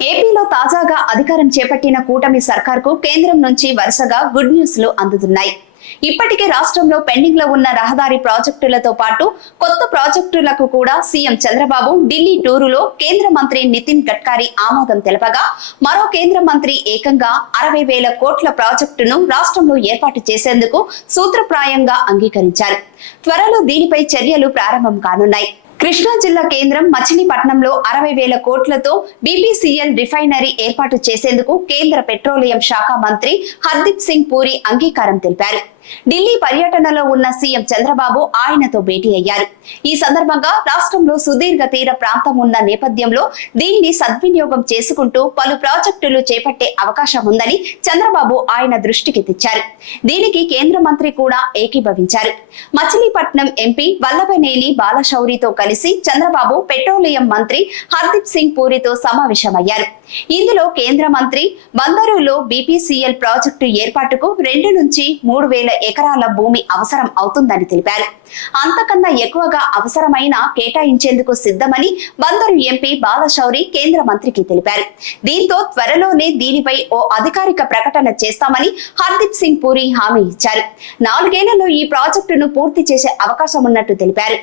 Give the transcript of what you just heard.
ఏపీలో తాజాగా అధికారం చేపట్టిన కూటమి సర్కార్కు కేంద్రం నుంచి వరుసగా గుడ్ న్యూస్లు అందుతున్నాయి. ఇప్పటికే రాష్ట్రంలో పెండింగ్ లో ఉన్న రహదారి ప్రాజెక్టులతో పాటు కొత్త ప్రాజెక్టులకు కూడా సీఎం చంద్రబాబు ఢిల్లీ టూరులో కేంద్ర మంత్రి నితిన్ గడ్కరీ ఆమోదం తెలపగా, మరో కేంద్ర మంత్రి ఏకంగా 60,000 కోట్ల ప్రాజెక్టును రాష్ట్రంలో ఏర్పాటు చేసేందుకు సూత్రప్రాయంగా అంగీకరించారు. త్వరలో దీనిపై చర్యలు ప్రారంభం కానున్నాయి. కృష్ణా జిల్లా కేంద్రం మచిలీపట్నంలో 60,000 కోట్లతో బీపీసీఎల్ రిఫైనరీ ఏర్పాటు చేసేందుకు కేంద్ర పెట్రోలియం శాఖ మంత్రి హర్దీప్ సింగ్ పూరి అంగీకారం తెలిపారు. ఢిల్లీ పర్యటనలో ఉన్న సీఎం చంద్రబాబు ఆయనతో భేటీ అయ్యారు. ఈ సందర్భంగా రాష్ట్రంలో సుదీర్ఘ తీర ప్రాంతం ఉన్న నేపథ్యంలో దీన్ని సద్వినియోగం చేసుకుంటూ పలు ప్రాజెక్టులు చేపట్టే అవకాశం ఉందని చంద్రబాబు ఆయన దృష్టికి తెచ్చారు. దీనికి కేంద్ర మంత్రి కూడా ఏకీభవించారు. మచిలీపట్నం ఎంపీ వల్లభనేని బాలశౌరితో కలిసి చంద్రబాబు పెట్రోలియం మంత్రి హర్దీప్ సింగ్ పూరితో సమావేశమయ్యారు. ఇందులో కేంద్ర మంత్రి బందరులో బీపీసీఎల్ ప్రాజెక్టు ఏర్పాటుకు 2 నుంచి 3,000 ఎకరాల భూమి అవసరం అవుతుందని తెలిపారు. అంతకన్నా ఎక్కువగా అవసరమైన కేటాయించేందుకు సిద్ధమని బందరు ఎంపీ బాలశౌరి కేంద్ర మంత్రికి తెలిపారు. దీంతో త్వరలోనే దీనిపై ఓ అధికారిక ప్రకటన చేస్తామని హర్దీప్ సింగ్ పూరి హామీ ఇచ్చారు. 4 ఏళ్లలో ఈ ప్రాజెక్టును పూర్తి చేసే అవకాశం ఉన్నట్టు తెలిపారు.